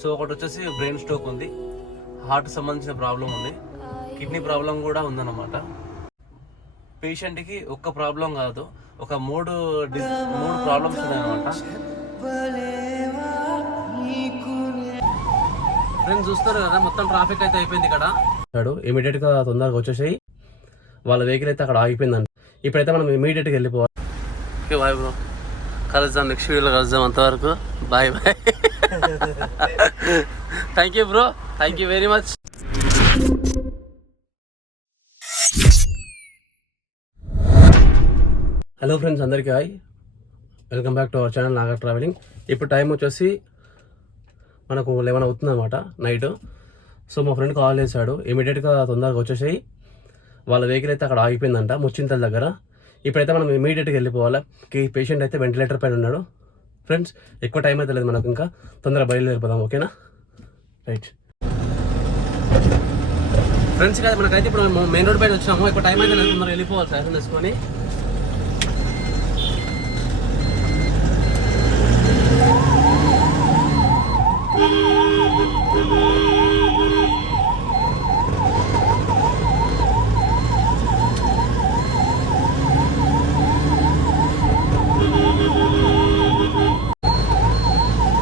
So ఒకటి వచ్చేసి brain stroke ఉంది. హార్ట్ సంబంధించిన ప్రాబ్లం ఉంది. కిడ్నీ ప్రాబ్లం కూడా ఉందన్నమాట. పేషెంట్కి ఒక్క ప్రాబ్లం కాదు ఒక మూడు మూడు ప్రాబ్లమ్స్ ఉన్నాయన్నమాట. ఫ్రెండ్స్ చూస్తారు కదా మొత్తం ట్రాఫిక్ అయితే అయిపోయింది ఇక్కడ. ఇమీడియట్గా తొందరగా వచ్చేసాయి. వాళ్ళ వెహికల్ అయితే అక్కడ ఆగిపోయిందంట. ఇప్పుడైతే మనం ఇమీడియట్గా వెళ్ళిపోవాలి. ఓకే బాయ్ బ్రో కలుద్దాం నెక్స్ట్ వీడియోలో కలుద్దాం అంతవరకు. Bye bye. Thank you bro thank you very much hello friends అందరికీ hi welcome back to our channel Nagar travelling ఇప్పుడు టైం వచ్చేసి మనకు లెవెన్ అవుతుంది అనమాట నైట్ సో మా ఫ్రెండ్ కాల్ చేశాడు. ఇమీడియట్గా తొందరగా వచ్చేసాయి. వాళ్ళ వెహికల్ అయితే అక్కడ ఆగిపోయిందంట ముచ్చింతల దగ్గర. ఇప్పుడైతే మనం ఇమీడియట్గా వెళ్ళిపోవాలి? పేషెంట్ అయితే వెంటిలేటర్ పైన ఉన్నాడు. ఫ్రెండ్స్ ఎక్కువ టైం అయితే లేదు మనకు ఇంకా. తొందరగా బయలుదేరిపోదాం ఓకేనా రైట్ ఫ్రెండ్స్ కదా మనకైతే ఇప్పుడు మెయిన్ రోడ్ పైన వచ్చాము ఎక్కువ టైం అయితే లేదు తొందరగా వెళ్ళిపోవాలి సార్ వేసుకొని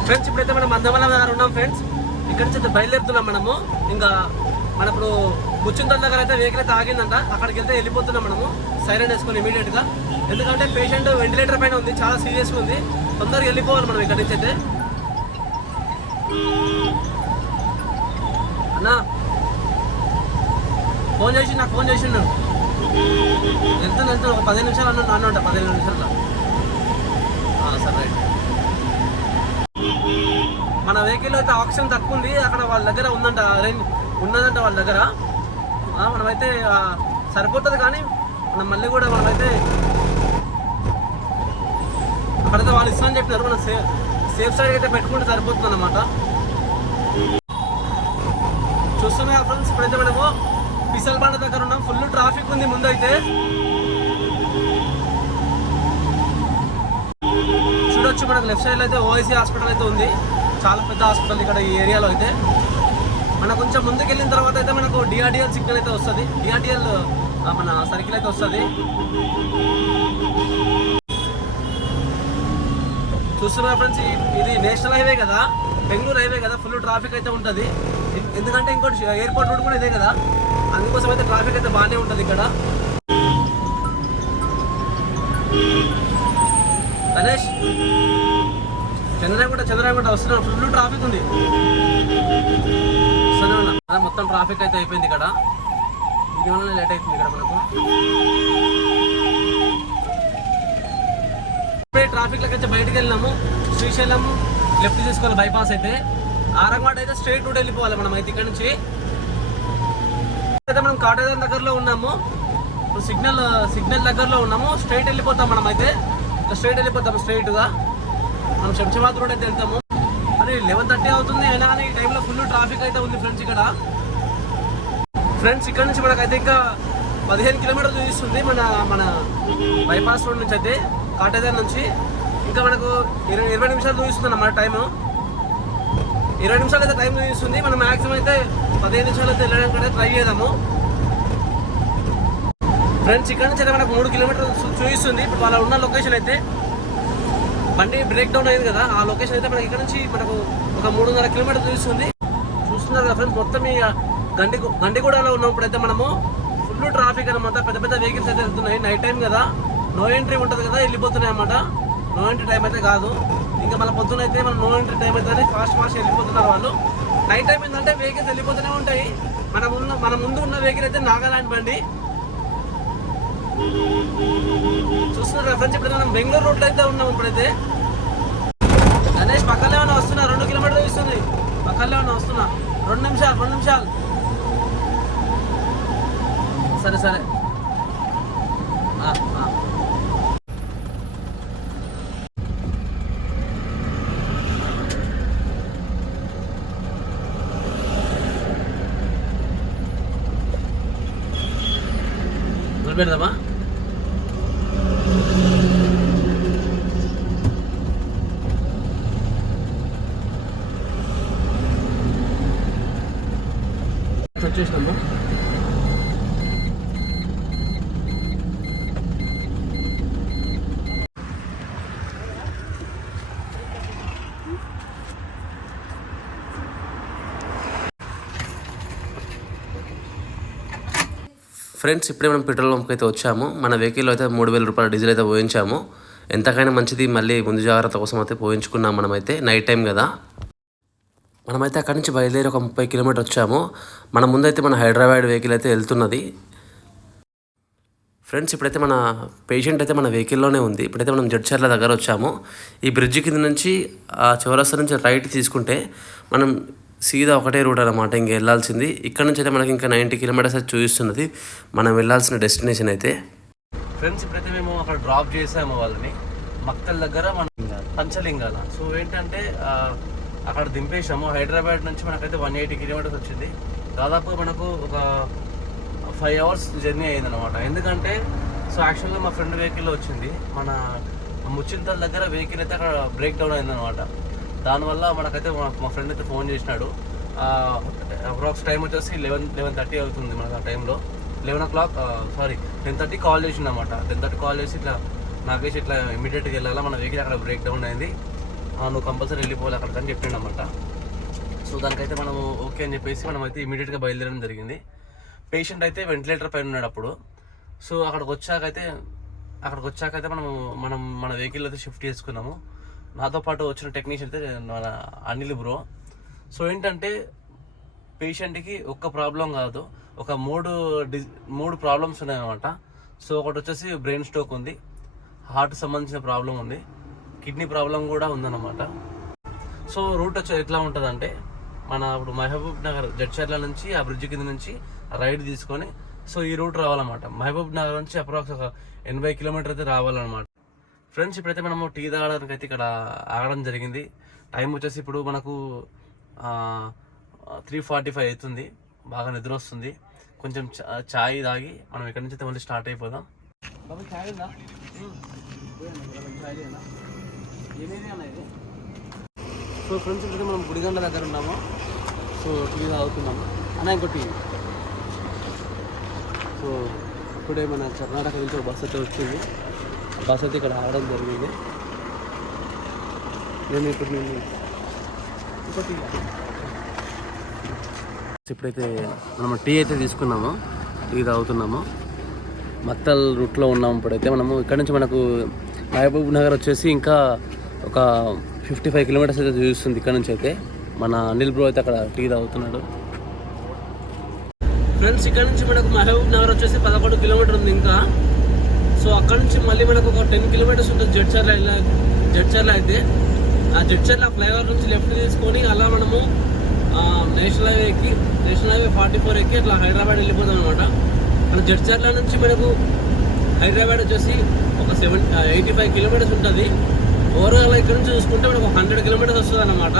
ఫ్రెండ్స్ ఇప్పుడైతే మనం మందమల దగ్గర ఉన్నాం ఫ్రెండ్స్. ఇక్కడ నుంచి బయలుదేరుతున్నాం మనము. ఇంకా మన ఇప్పుడు ముచ్చింతల దగ్గర అయితే వెహికల్ అయితే ఆగిందంట. అక్కడికి వెళ్తే వెళ్ళిపోతున్నాం మనము. సైలెంట్ వేసుకొని ఇమీడియట్గా ఎందుకంటే పేషెంట్ వెంటిలేటర్ పైన ఉంది. చాలా సీరియస్ ఉంది. తొందరగా వెళ్ళిపోవాలి మనం ఇక్కడ నుంచి అయితే. అన్నా. ఫోన్ చేసి నాకు ఫోన్ చేసిండు వెళ్తాను వెళ్తాను ఒక పదిహేను నిమిషాలు అన్న అన్నంట పదిహేను నిమిషాల్లో. సరే రైట్. మన వెహికల్ అయితే ఆక్సిజన్ తక్కువ ఉంది. అక్కడ వాళ్ళ దగ్గర ఉందంట రేంజ్ ఉన్నదంట వాళ్ళ దగ్గర. మనమైతే సరిపోతుంది కానీ మనం మళ్ళీ కూడా మనమైతే అక్కడైతే వాళ్ళు ఇస్తామని చెప్పినారు. మనం సేఫ్ సేఫ్ సైడ్ అయితే పెట్టుకుంటే సరిపోతుంది అనమాట చూస్తున్నాయి ఫ్రెండ్స్ ఇప్పుడైతే మనము పిసల్బండ దగ్గర ఉన్నాం. ఫుల్ ట్రాఫిక్ ఉంది ముందు అయితే చూడొచ్చు మనకు లెఫ్ట్ సైడ్ అయితే ఓఐసీ హాస్పిటల్ అయితే ఉంది. చాలా పెద్ద హాస్పిటల్ ఇక్కడ ఈ ఏరియాలో అయితే. మన కొంచెం ముందుకు వెళ్ళిన తర్వాత అయితే మనకు డిఆర్డిఎల్ సిగ్నల్ అయితే వస్తుంది. డిఆర్డిఎల్ మన సర్కిల్ అయితే వస్తుంది. చూస్తున్నా ఫ్రెండ్స్ ఇది నేషనల్ హైవే కదా. బెంగళూరు హైవే కదా. ఫుల్ ట్రాఫిక్ అయితే ఉంటుంది. ఎందుకంటే ఇంకోటి ఎయిర్పోర్ట్ రోడ్ కూడా ఇదే కదా. అందుకోసం అయితే ట్రాఫిక్ అయితే బాగానే ఉంటుంది ఇక్కడ. గణేష్? చంద్రాయగుట్ట చంద్రాయగుట్ట వస్తున్నాం ఫుల్ ట్రాఫిక్ ఉంది. వస్తూనే ఉన్నా. అదే మొత్తం ట్రాఫిక్ అయితే అయిపోయింది ఇక్కడ. దీనివల్ల లేట్ అవుతుంది ఇక్కడ మనకు. ట్రాఫిక్లోకి ట్రాఫిక్ అయితే బయటకు వెళ్ళినాము. శ్రీశైలం లెఫ్ట్ తీసుకోవాలి బైపాస్ అయితే. ఆరంగవాడ అయితే స్ట్రైట్ రూట్ వెళ్ళిపోవాలి మనం అయితే ఇక్కడ నుంచి. అయితే మనం కాటేదాన్ దగ్గరలో ఉన్నాము. సిగ్నల్ సిగ్నల్ దగ్గరలో ఉన్నాము. స్ట్రైట్ వెళ్ళిపోతాం మనం అయితే. స్ట్రైట్ వెళ్ళిపోతాం స్ట్రైట్గా మనం శంషాబాద్ రోడ్ అయితే వెళ్తాము. అది లెవెన్ థర్టీ అవుతుంది అయినా కానీ ఈ టైంలో ఫుల్ ట్రాఫిక్ అయితే ఉంది ఫ్రెండ్స్ ఇక్కడ. ఫ్రెండ్స్ ఇక్కడ నుంచి మనకైతే ఇంకా పదిహేను కిలోమీటర్లు చూపిస్తుంది మన మన బైపాస్ రోడ్ నుంచి అయితే కాటేదార్ నుంచి. ఇంకా మనకు ఇరవై ఇరవై నిమిషాలు చూపిస్తుంది అన్నమాట టైము ఇరవై నిమిషాలు అయితే టైం చూపిస్తుంది మనం మ్యాక్సిమం అయితే పదిహేను నిమిషాలు అయితే వెళ్ళడానికి అయితే ట్రై చేద్దాము. ఫ్రెండ్స్ ఇక్కడ నుంచి అయితే మనకు మూడు కిలోమీటర్లు చూపిస్తుంది. ఇప్పుడు వాళ్ళ ఉన్న లొకేషన్ అయితే బండి బ్రేక్ డౌన్ అయింది కదా ఆ లొకేషన్ అయితే మనకి ఇక్కడ నుంచి మనకు ఒక మూడున్నర కిలోమీటర్ చూపిస్తుంది చూస్తున్నారు కదా ఫ్రెండ్స్ మొత్తం ఈ గండి గండిగూడలో ఉన్నప్పుడు అయితే మనము ఫుల్ ట్రాఫిక్ అనమాట పెద్ద పెద్ద వెహికల్స్ అయితే వెళ్తున్నాయి. నైట్ టైం కదా నో ఎంట్రీ ఉంటుంది కదా వెళ్ళిపోతున్నాయి అన్నమాట. నో ఎంట్రీ టైం అయితే కాదు. ఇంకా మన పొద్దున అయితే మనం నో ఎంట్రీ టైం అయితే ఫాస్ట్ ఫాస్ట్ వెళ్ళిపోతున్నారు వాళ్ళు. నైట్ టైం ఏంటంటే వెహికల్స్ వెళ్ళిపోతూనే ఉంటాయి. మన ఉన్న మన ముందు ఉన్న వెహికల్ అయితే నాగాలాండ్ బండి. చూస్తున్నారు ఫ్రెండ్స్? ఇప్పుడు మనం బెంగళూరు రోడ్లో అయితే ఉన్నాం ఇప్పుడైతే. గణేష్ పక్కనే ఏమైనా వస్తున్నా? రెండు కిలోమీటర్లు ఇస్తుంది పక్కనే ఏమైనా వస్తున్నా? రెండు నిమిషాలు రెండు నిమిషాలు. సరే సరే. పెడదామా ఫ్రెండ్స్ ఇప్పుడే మనం పెట్రోల్ పంప్కి అయితే వచ్చాము. మన వెహికల్ అయితే మూడు వేల రూపాయల డీజిల్ అయితే పోయించాము. ఎంతకైనా మంచిది మళ్ళీ ముందు జాగ్రత్త కోసం అయితే పోయించుకున్నాం మనమైతే. నైట్ టైం కదా. మనమైతే అక్కడి నుంచి బయలుదేరి ఒక ముప్పై కిలోమీటర్ వచ్చాము. మన ముందైతే మన హైదరాబాద్ వెహికల్ అయితే వెళ్తున్నది. ఫ్రెండ్స్ ఇప్పుడైతే మన పేషెంట్ అయితే మన వెహికల్లోనే ఉంది. ఇప్పుడైతే మనం జడ్చర్ల దగ్గర వచ్చాము. ఈ బ్రిడ్జ్ కింద నుంచి ఆ చివరస్త నుంచి రైట్ తీసుకుంటే మనం సీదా ఒకటే రూట్ అనమాట ఇంక వెళ్ళాల్సింది. ఇక్కడ నుంచి అయితే మనకి ఇంకా నైంటీ కిలోమీటర్స్ అయితే చూపిస్తున్నది. మనం వెళ్ళాల్సిన డెస్టినేషన్ అయితే. ఫ్రెండ్స్ ఇప్పుడైతే మేము అక్కడ డ్రాప్ చేసాము వాళ్ళని. మక్తల్ దగ్గర మన పంచలింగాల సో ఏంటంటే అక్కడ దింపేసాము హైదరాబాద్ నుంచి మనకైతే వన్ ఎయిటీ కిలోమీటర్స్ వచ్చింది. దాదాపు మనకు ఒక ఫైవ్ అవర్స్ జర్నీ అయింది అనమాట ఎందుకంటే సో యాక్చువల్గా మా ఫ్రెండ్ వెహికల్ వచ్చింది. మన ముచ్చింతల దగ్గర వెహికల్ అయితే అక్కడ బ్రేక్ డౌన్ అయింది అనమాట దానివల్ల మనకైతే మా మా ఫ్రెండ్ అయితే ఫోన్ చేసినాడు. అప్రాక్స్ టైం వచ్చేసి లెవెన్ లెవెన్ థర్టీ అవుతుంది మనకు ఆ టైంలో eleven o'clock sorry ten thirty call చేసిండు అనమాట టెన్ థర్టీ కాల్ చేసి ఇట్లా నాకేసి ఇట్లా ఇమీడియట్గా వెళ్ళాలా మన వెహికల్ అక్కడ బ్రేక్ డౌన్ అయింది. నువ్వు కంపల్సరీ వెళ్ళిపోవాలి అక్కడికని అని చెప్పిండు అనమాట సో దానికైతే మనము ఓకే అని చెప్పేసి మనం అయితే ఇమీడియట్గా బయలుదేరడం జరిగింది. పేషెంట్ అయితే వెంటిలేటర్ పైన ఉన్నాడు అప్పుడు. సో అక్కడికి వచ్చాకైతే అక్కడికి వచ్చాకైతే మనం మనం మన వెహికల్ అయితే షిఫ్ట్ చేసుకున్నాము. నాతో పాటు వచ్చిన టెక్నీషియన్ అయితే మన అనిల్ బ్రో సో ఏంటంటే పేషెంట్కి ఒక్క ప్రాబ్లం కాదు ఒక మూడు డి మూడు ప్రాబ్లమ్స్ ఉన్నాయన్నమాట. సో ఒకటి వచ్చేసి బ్రెయిన్ స్ట్రోక్ ఉంది హార్ట్ సంబంధించిన ప్రాబ్లం ఉంది కిడ్నీ ప్రాబ్లం కూడా ఉందన్నమాట. సో రూట్ వచ్చి ఎట్లా ఉంటుందంటే మన ఇప్పుడు మహబూబ్ నగర్ జడ్చర్ల నుంచి ఆ బ్రిడ్జ్ కింద నుంచి రైడ్ తీసుకొని సో ఈ రూట్ రావాలన్నమాట. మహబూబ్ నగర్ నుంచి అప్రాక్స్ ఒక ఎనభై కిలోమీటర్ అయితే రావాలన్నమాట. ఫ్రెండ్స్ ఇప్పుడైతే మనము టీ తాగడానికి అయితే ఇక్కడ ఆగడం జరిగింది. టైం వచ్చేసి ఇప్పుడు మనకు త్రీ ఫార్టీ ఫైవ్ అవుతుంది. బాగా నిద్ర వస్తుంది. కొంచెం చాయ్ తాగి మనం ఇక్కడ నుంచి అయితే మళ్ళీ స్టార్ట్ అయిపోదాం. బాబు ఉందా? సో ఫ్రెండ్స్ ఇప్పుడు మనం గుడిగండ్ల దగ్గర ఉన్నాము. సో టీ తాగుతున్నాము. అన్న ఇంకో టీ. సో ఇప్పుడే మన కర్ణాటక నుంచి ఒక బస్ అయితే వచ్చింది. బస్ అయితే ఇక్కడ ఆగడం జరిగింది. నేను ఇప్పుడు నేను ఇంకో టీ ఇప్పుడైతే మనం టీ అయితే తీసుకున్నాము టీ తాగుతున్నాము. మత్తల్ రూట్లో ఉన్నాము ఇప్పుడైతే. మనము ఇక్కడ నుంచి మనకు మహబూబ్ నగర్ వచ్చేసి ఇంకా ఒక ఫిఫ్టీ ఫైవ్ కిలోమీటర్స్ అయితే చూస్తుంది ఇక్కడ నుంచి అయితే. మన అనిల్ బ్రో అయితే అక్కడ టీ తాగుతున్నాడు. ఫ్రెండ్స్ ఇక్కడ నుంచి మనకు మహబూబ్ నగర్ వచ్చేసి పదకొండు కిలోమీటర్ ఉంది ఇంకా. సో అక్కడ నుంచి మళ్ళీ మనకు ఒక టెన్ కిలోమీటర్స్ ఉంటుంది జడ్చర్ల జడ్చర్ల అయితే. ఆ జడ్చర్ల ఫ్లైఓవర్ నుంచి లెఫ్ట్ తీసుకొని అలా మనము నేషనల్ హైవే ఎక్కి నేషనల్ హైవే ఫార్టీ ఫోర్ ఎక్కి అట్లా హైదరాబాద్ వెళ్ళిపోతాం అనమాట మన జడ్చర్ల నుంచి మనకు హైదరాబాద్ వచ్చేసి ఒక సెవెన్ ఎయిటీ ఫైవ్ కిలోమీటర్స్ ఉంటుంది. ఓవరాల్ ఇక్కడ నుంచి చూసుకుంటే మనకు హండ్రెడ్ కిలోమీటర్స్ వస్తుంది అనమాట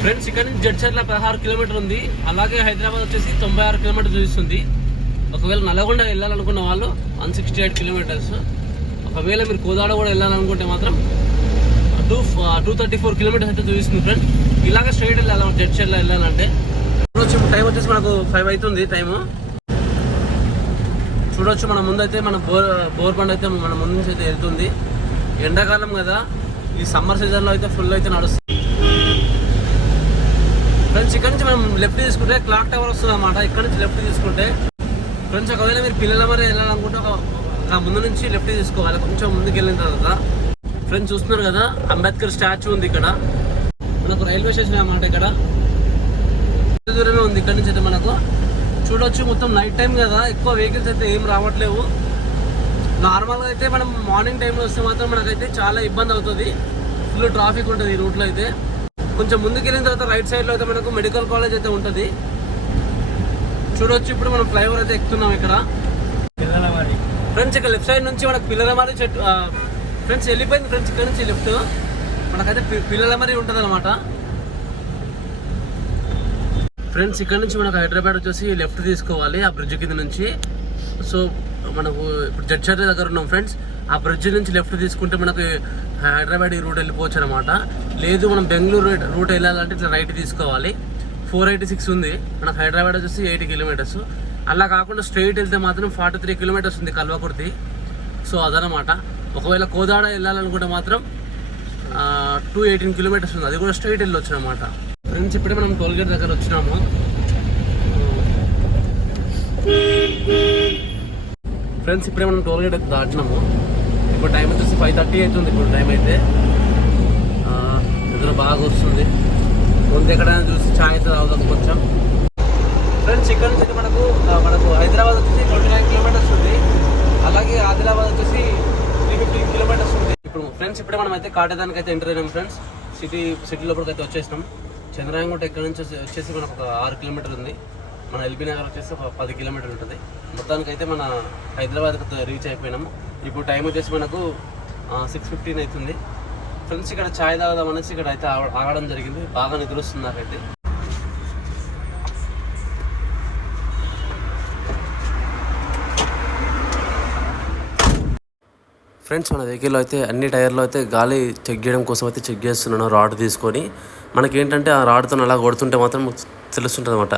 ఫ్రెండ్స్ ఇక్కడ నుంచి జడ్చర్ల పదహారు కిలోమీటర్ ఉంది. అలాగే హైదరాబాద్ వచ్చేసి తొంభై ఆరు కిలోమీటర్ చూపిస్తుంది. ఒకవేళ నల్గొండ వెళ్ళాలనుకున్న వాళ్ళు వన్ సిక్స్టీ ఎయిట్ కిలోమీటర్స్ ఒకవేళ మీరు కోదాడ కూడా వెళ్ళాలనుకుంటే మాత్రం two two thirty four kilometres అయితే చూపిస్తుంది ఫ్రెండ్ ఇలాగ స్ట్రైట్ వెళ్ళాలి? జడ్చర్ల వెళ్ళాలంటే? చూడొచ్చు టైం వచ్చేసి మనకు ఫైవ్ అవుతుంది టైము చూడొచ్చు మన ముందైతే మన బోర్ బోర్ బండ్ అయితే మన ముందు నుంచి అయితే వెళ్తుంది. ఎండాకాలం కదా ఈ సమ్మర్ సీజన్లో అయితే ఫుల్ అయితే నడుస్తుంది. ఫ్రెండ్స్ ఇక్కడ నుంచి మనం లెఫ్ట్ తీసుకుంటే క్లాక్ టవర్ వస్తుంది అన్నమాట ఇక్కడ నుంచి లెఫ్ట్ తీసుకుంటే ఫ్రెండ్స్ ఒకవేళ మీరు పిల్లల మరి వెళ్ళాలనుకుంటే ఒక ముందు నుంచి లెఫ్ట్ తీసుకోవాలి. కొంచెం ముందుకు వెళ్ళిన తర్వాత. ఫ్రెండ్స్ చూస్తున్నారు కదా అంబేద్కర్ స్టాచ్యూ ఉంది ఇక్కడ. మనకు రైల్వే స్టేషన్ అన్నమాట ఇక్కడ. దూరమే ఉంది ఇక్కడ నుంచి అయితే మనకు. చూడొచ్చు మొత్తం నైట్ టైం కదా. ఎక్కువ వెహికల్స్ అయితే ఏం రావట్లేవు. నార్మల్గా అయితే మనం మార్నింగ్ టైంలో వస్తే మాత్రం మనకైతే చాలా ఇబ్బంది అవుతుంది. ఫుల్ ట్రాఫిక్ ఉంటుంది ఈ రూట్లో అయితే. కొంచెం ముందుకు వెళ్ళిన తర్వాత రైట్ సైడ్లో అయితే మనకు మెడికల్ కాలేజ్ అయితే ఉంటుంది. చూడొచ్చు ఇప్పుడు మనం ఫ్లైఓవర్ అయితే ఎక్కుతున్నాం ఇక్కడ. ఫ్రెండ్స్ ఇక్కడ లెఫ్ట్ సైడ్ నుంచి మనకు పిల్లల మరి చెట్టు ఫ్రెండ్స్ వెళ్ళిపోయింది ఫ్రెండ్స్ ఇక్కడ నుంచి లెఫ్ట్ మనకైతే పిల్లల మరి ఉంటుంది అనమాట ఫ్రెండ్స్ ఇక్కడ నుంచి మనకు హైదరాబాద్ వచ్చేసి లెఫ్ట్ తీసుకోవాలి ఆ బ్రిడ్జ్ కింద నుంచి. సో మనకు ఇప్పుడు జడ్చర్ల దగ్గర ఉన్నాం ఫ్రెండ్స్ ఆ బ్రిడ్జ్ నుంచి లెఫ్ట్ తీసుకుంటే మనకు హైదరాబాద్ ఈ రూట్ వెళ్ళిపోవచ్చు అనమాట లేదు మనం బెంగళూరు రూట్ వెళ్ళాలంటే ఇట్లా రైట్ తీసుకోవాలి. ఫోర్ ఎయిటీ సిక్స్ ఉంది. మనకు హైదరాబాద్ వచ్చేసి ఎయిటీ కిలోమీటర్స్. అలా కాకుండా స్ట్రైట్ వెళ్తే మాత్రం ఫార్టీ త్రీ కిలోమీటర్స్ ఉంది కల్వకుర్తి. సో అదనమాట ఒకవేళ కోదాడ వెళ్ళాలనుకుంటే మాత్రం టూ ఎయిటీన్ కిలోమీటర్స్ ఉంది. అది కూడా స్ట్రైట్ వెళ్ళొచ్చు అనమాట ఫ్రెండ్స్ ఇప్పుడే మనం టోల్గేట్ దగ్గర వచ్చినాము. ఫ్రెండ్స్ ఇప్పుడే మనం టోల్గేట్ దాటినాము. ఇప్పుడు టైం వచ్చేసి ఫైవ్ థర్టీ అవుతుంది. ఇప్పుడు టైం అయితే ఇద్దరు నిద్ర బాగా వస్తుంది. ముందు ఎక్కడైనా చూసి ఛాయ్ అయితే తాగుదాం కొంచెం. ఫ్రెండ్స్ ఇక్కడ నుంచి మనకు మనకు హైదరాబాద్ వచ్చేసి ట్వంటీ నైన్ కిలోమీటర్స్ ఉంది. అలాగే ఆదిలాబాద్ వచ్చేసి త్రీ ఫిఫ్టీ కిలోమీటర్స్ ఉంది. ఇప్పుడు ఫ్రెండ్స్ ఇప్పుడే మనం అయితే కాటేదానికి అయితే ఎంటర్ అయినాం ఫ్రెండ్స్ సిటీ సిటీ లోపలికి అయితే వచ్చేసినాం. చంద్రాయన్ ఇక్కడ నుంచి వచ్చి- వచ్చేసి మనకు ఒక ఆరు కిలోమీటర్ ఉంది. మన ఎల్బీ నగర్ వచ్చేసి ఒక పది కిలోమీటర్ ఉంటుంది. మొత్తానికి అయితే మన హైదరాబాద్ రీచ్ అయిపోయినాము. ఇప్పుడు టైం వచ్చేసి మనకు సిక్స్ ఫిఫ్టీన్ అవుతుంది. ఫ్రెండ్స్ ఇక్కడ ఛాయ్ తాగుదాం అనేసి ఇక్కడ అయితే ఆగడం జరిగింది. బాగా నిద్ర వస్తుంది నాకైతే ఫ్రెండ్స్ మన వెహికల్లో అయితే అన్ని టైర్లో అయితే గాలి చెక్ చేయడం కోసం అయితే చెక్ చేస్తున్నాను రాడ్ తీసుకొని. మనకేంటంటే ఆ రాడ్తో అలా కొడుతుంటే మాత్రం తెలుస్తుంటుంది అనమాట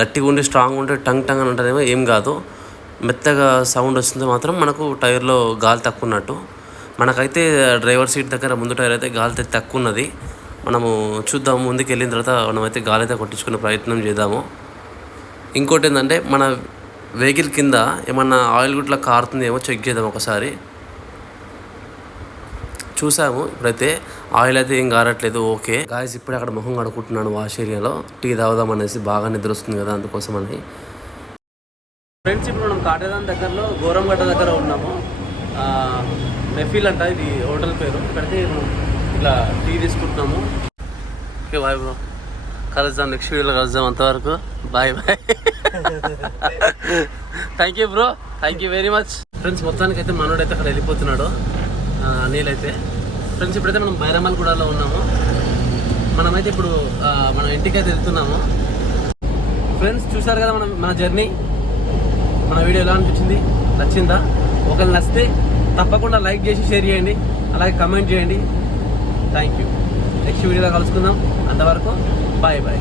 గట్టిగా ఉండి స్ట్రాంగ్ ఉంటే టంగ్ టంగ్ అని ఉంటేనేమో ఏం కాదు. మెత్తగా సౌండ్ వస్తుంది మాత్రం మనకు టైర్లో గాలి తక్కువ ఉన్నట్టు మనకైతే డ్రైవర్ సీట్ దగ్గర ముందు టైర్ అయితే గాలి అయితే తక్కువ ఉన్నది మనము చూద్దాము ముందుకు వెళ్ళిన తర్వాత మనమైతే గాలి అయితే కొట్టించుకునే ప్రయత్నం చేద్దాము. ఇంకోటి ఏంటంటే మన వెహికల్ కింద ఏమన్నా ఆయిల్ గుట్ల కారుతుందేమో చెక్ చేద్దాం ఒకసారి. చూసాము ఇప్పుడైతే ఆయిల్ అయితే ఏం కారట్లేదు ఓకే. గాయస్ ఇప్పుడే అక్కడ మొహం కడుక్కుంటున్నాను వాష్ ఏరియాలో. టీ తాగుదాం అనేసి బాగా నిద్ర వస్తుంది కదా అందుకోసం అని ఫ్రెండ్స్ ఇప్పుడు మనం కాటేదాన్ దగ్గరలో గోరంగడ్డ దగ్గర ఉన్నాము. నెఫిల్ అంట ఇది హోటల్ పేరు. ఇక్కడితే ఇట్లా టీ తీసుకుంటున్నాము. ఓకే బాయ్ బ్రో కలుద్దాం నెక్స్ట్ వీడియోలో కలుద్దాం అంతవరకు. Bye bye thank you bro thank you very much friends మొత్తానికి అయితే మనోడు అయితే అక్కడ వెళ్ళిపోతున్నాడు. ఆ, అనిల్ అయితే. ఫ్రెండ్స్ ఇప్పుడైతే మనం బైరమల్గూడలో ఉన్నాము. మనమైతే ఇప్పుడు మన ఇంటికి అయితే వెళ్తున్నాము. ఫ్రెండ్స్ చూసారు కదా మనం మన జర్నీ? మన వీడియో ఎలా అనిపించింది? నచ్చిందా? ఒకవేళ నచ్చితే తప్పకుండా లైక్ చేసి షేర్ చేయండి. అలాగే కమెంట్ చేయండి. థ్యాంక్ యూ నెక్స్ట్ వీడియోలో కలుసుకుందాం. అంతవరకు బాయ్ బాయ్